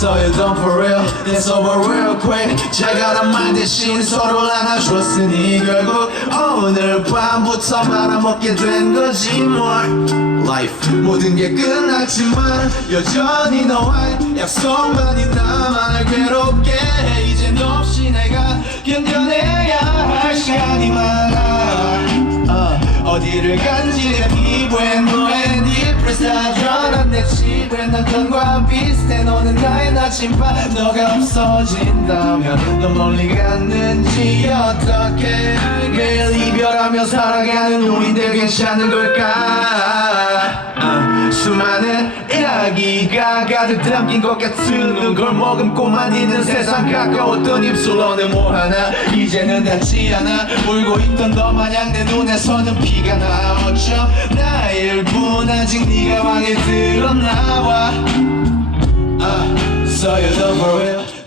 So you don't for real? It's over real quick. 제가란 말 대신 서로 안아줬으니 결국 오늘 밤부터 말아먹게 된 거지 뭘. Life 모든 게 끝났지만 여전히 너와의 약속만이 나만을 괴롭게. 해 이젠 없이 내가 견뎌내야 할 시간이 많아. 어, 어디를 간지 내 피부에 너의 딥플스 다 드러난 내 집에 난 전과 비슷해. 너는 나의 나침반 너가 없어진다면 너 멀리 갔는지 어떻게? 매일 이별하며 살아가는 우리들 괜찮은 걸까? 어, 수많은 이야기가 가득 담긴 것 같은 걸 머금고만 있는 세상. 가까웠던 입술 어느 뭐 하나. 이제는 닿지 않아 울고 있던 너 마냥 내 눈에서는 피가 나. 어쩜 나의 아직 네가 방에 들어나와 아, So you don't for real